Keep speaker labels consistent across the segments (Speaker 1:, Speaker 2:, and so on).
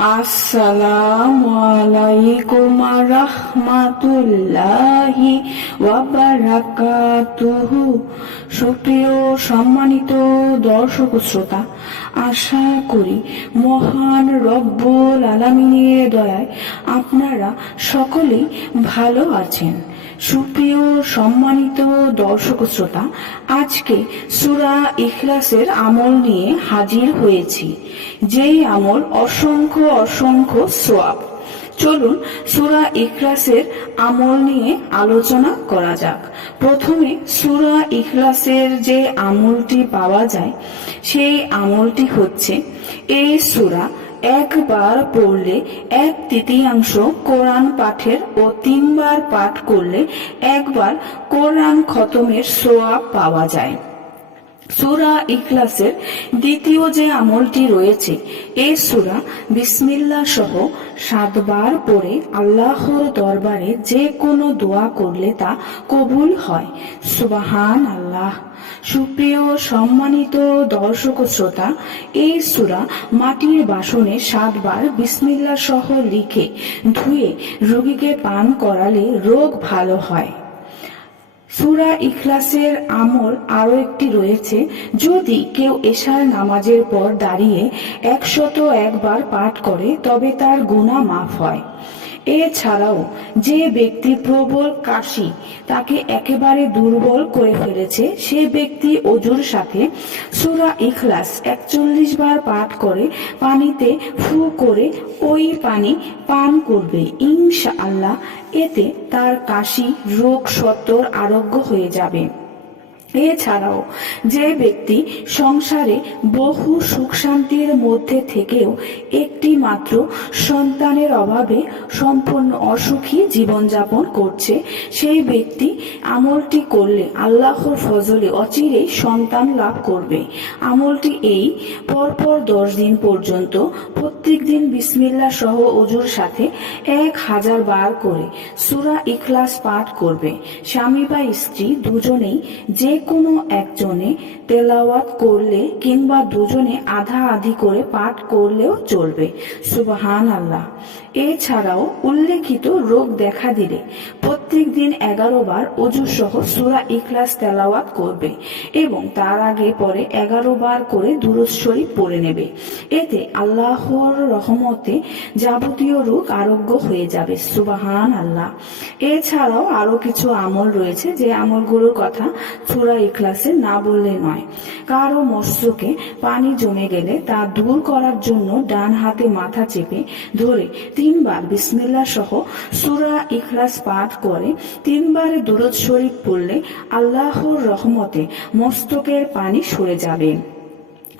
Speaker 1: আসসালামু আলাইকুম রহমাতুল্লাহি ওয়াবারাকাতুহু সুপ্রিয় সম্মানিত দর্শক শ্রোতা, আশা করি মহান রব্বুল আলামিনের দয়ায় আপনারা সকলেই ভালো আছেন। সুপ্রিয় সম্মানিত দর্শক শ্রোতা, আজকে সুরা ইখলাসের আমল নিয়ে হাজির হয়েছি। যেই আমল অসংখ্য অসংখ্য সোয়াব। চলুন সুরা ইখলাসের আমল নিয়ে আলোচনা করা যাক। প্রথমে সুরা ইখলাসের যে আমলটি পাওয়া যায়, সেই আমলটি হচ্ছে এই সুরা একবার পড়লে এক তৃতীয়াংশ কোরআন পাঠের ও তিনবার পাঠ করলে একবার কোরআন খতমের সোয়াব পাওয়া যায়। সুরা ইখলাসের দ্বিতীয় যে আমলটি রয়েছে, এই সুরা বিসমিল্লা সহ সাতবার পড়ে আল্লাহর দরবারে যে কোনো দোয়া করলে তা কবুল হয়। সুবাহান আল্লাহ সুপ্রিয় সম্মানিত দর্শক শ্রোতা, এই সুরা মাটির বাসনে সাতবার বিসমিল্লা সহ লিখে ধুয়ে রোগীকে পান করালে রোগ ভালো হয়। সুরা ইখলাসের আমল আরও একটি রয়েছে, যদি কেউ এশার নামাজের পর দাঁড়িয়ে একশত একবার পাঠ করে, তবে তার গুণা মাফ হয়। এছাড়াও, যে ব্যক্তি প্রবল কাশি তাকে একেবারে দুর্বল করে ফেলেছে, সে ব্যক্তি অজুর সাথে সুরা ইখলাস একচল্লিশ বার পাঠ করে, পানিতে ফু করে ওই পানি পান করবে। ইনশা আল্লাহ এতে তার কাশি, রোগ, সত্তর আরোগ্য হয়ে যাবে এছাড়াও, যে ব্যক্তি সংসারে বহু সুখ শান্তির মধ্যে থেকেও একটি মাত্র সন্তানের অভাবে সম্পূর্ণ অসুখী জীবনযাপন করছে, সেই ব্যক্তি আমলটি করলে আল্লাহর ফজলে অচিরেই সন্তান লাভ করবে। আমলটি এই, পরপর দশ দিন পর্যন্ত প্রত্যেক দিন বিসমিল্লা সহ অজুর সাথে এক হাজার বার করে সুরা ইখলাস পাঠ করবে। স্বামী বা স্ত্রী দুজনেই যে কোনো একজনে তেলাওয়াত করলে কিংবা দুজনে আধা আধি করে পাঠ করলেও চলবে। সুবহান আল্লাহ এছাড়াও উল্লেখিত রোগ দেখা দিলে প্রত্যেক দিন এগারো বার অজু সহ সুরা ইখলাস তেলাওয়াত করবে এবং তার আগে পরে এগারো বার করে দুরুদ শরীফ পড়ে নেবে। এতে আল্লাহর রহমতে যাবতীয় রোগ আরোগ্য হয়ে যাবে। সুবাহান আল্লাহ এছাড়াও আরও কিছু আমল রয়েছে। যে আমলগুলোর কথা সুরা ইখলাসে না বললে নয়। কারও মস্তকে পানি জমে গেলে তা দূর করার জন্য ডান হাতে মাথা চেপে ধরে তিনবার বিসমিল্লা সহ সুরা ইখলাস পাঠ করে, তিনবার দুরুদ শরীফ পড়লে আল্লাহর রহমতে মস্তকের পানি সরে যাবে।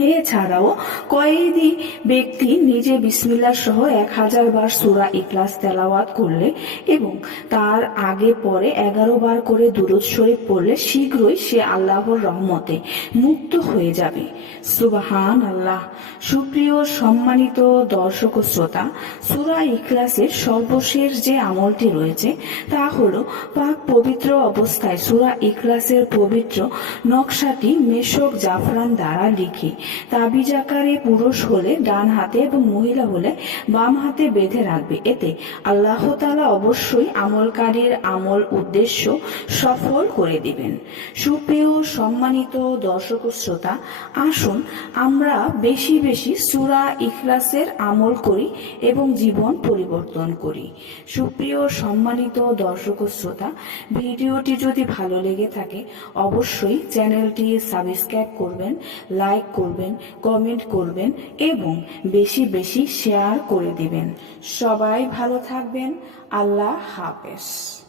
Speaker 1: এছাড়াও কয়েদি ব্যক্তি নিজে বিসমিল্লা সহ এক হাজার বার সুরা ইকলাস তেলাওয়াত করলে এবং তার আগে পরে এগারো বার করে দুরুদ শরীফ পড়লে শীঘ্রই সে আল্লাহর রহমতে মুক্ত হয়ে যাবে। সুবাহান আল্লাহ সুপ্রিয় সম্মানিত দর্শক ও শ্রোতা, সুরা ইখলাসের সর্বশেষ যে আমলটি রয়েছে, তা হলো পাক পবিত্র অবস্থায় সুরা ইখলাসের পবিত্র নকশাটি মেশক জাফরান দ্বারা লিখি। তাবিজ আকারে পুরুষ হলে ডান হাতে এবং মহিলা হলে বাম হাতে বেঁধে রাখবে। এতে আল্লাহ তালা অবশ্যই আমলকারীর আমল উদ্দেশ্য সফল করে দিবেন। সুপ্রিয় সম্মানিত দর্শক ও শ্রোতা, আসুন আমরা বেশি বেশি সুরা, ইখলাসের আমল করি এবং জীবন পরিবর্তন করি। সুপ্রিয় সম্মানিত দর্শক ও শ্রোতা, ভিডিওটি যদি ভালো লেগে থাকে, অবশ্যই চ্যানেলটি সাবস্ক্রাইব করবেন, লাইক করবেন, কমেন্ট করবেন এবং বেশি বেশি শেয়ার করে দিবেন। সবাই ভালো থাকবেন। আল্লাহ হাফেজ।